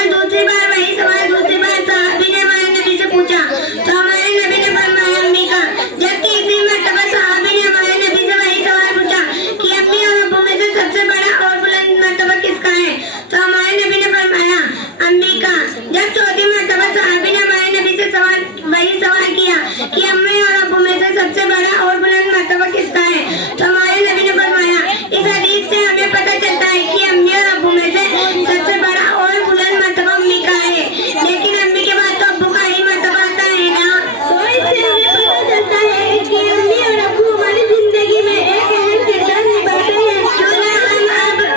बार दूसरी बार वही सवाल दूसरी बार सहाबी ने हमारे नबी से पूछा तो हमारे नबी ने फरमाया अम्मी का। जब तीसरी मर्तबा सहाबी ने हमारे नबी से वही सवाल पूछा कि अम्मी और अब्बू में से सबसे बड़ा और बुलंद मर्तबा किसका है तो हमारे नबी ने फरमाया अम्मी का। जब चौथी मर्तबा सहाबी ने हमारे नबी से वही सवाल किया कि अम्मी और अब्बू में से सबसे बड़ा और बुलंद मर्तबा किसका है तो हमारे नबी ने फरमाया इस हदीस से हमें पता चलता है कि अम्मी और अब्बू में से सबसे बड़ा और बुलंद मर्तबा अम्मी का है, लेकिन अम्मी के बाद तो अब्बू का ही मर्तबा आता है ना। तो इससे हमें पता चलता है कि अम्मी और अब्बू हमारी जिंदगी में एक अहम किरदार निभाते हैं।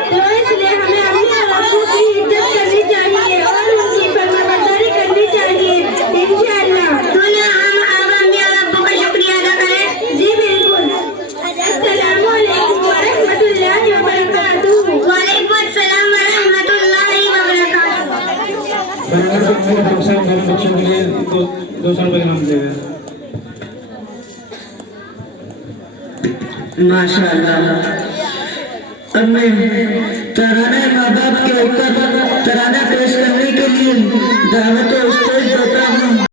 तो इसलिए हमें अम्मी और अब्बू की इज्जत करनी चाहिए और उनकी फरमाबरदारी करनी चाहिए इंशाअल्लाह। तो ना हम अब अम्मी और अब्बू का शुक्रिया अदा करें। जी बिल्कुल। अस्सलामु अलैकुम व रहमतुल्लाहि व बरकातुहू। व अलैकुम अस्सलाम व रहमतुल्लाहि व बरकातुहू। मेरे बच्चों के लिए 200 रुपए इनाम दे रहे हैं। माशाअल्लाह। अब मैं तराना माँ बाप के ऊपर तराना पेश करने के लिए दावत स्टेज देता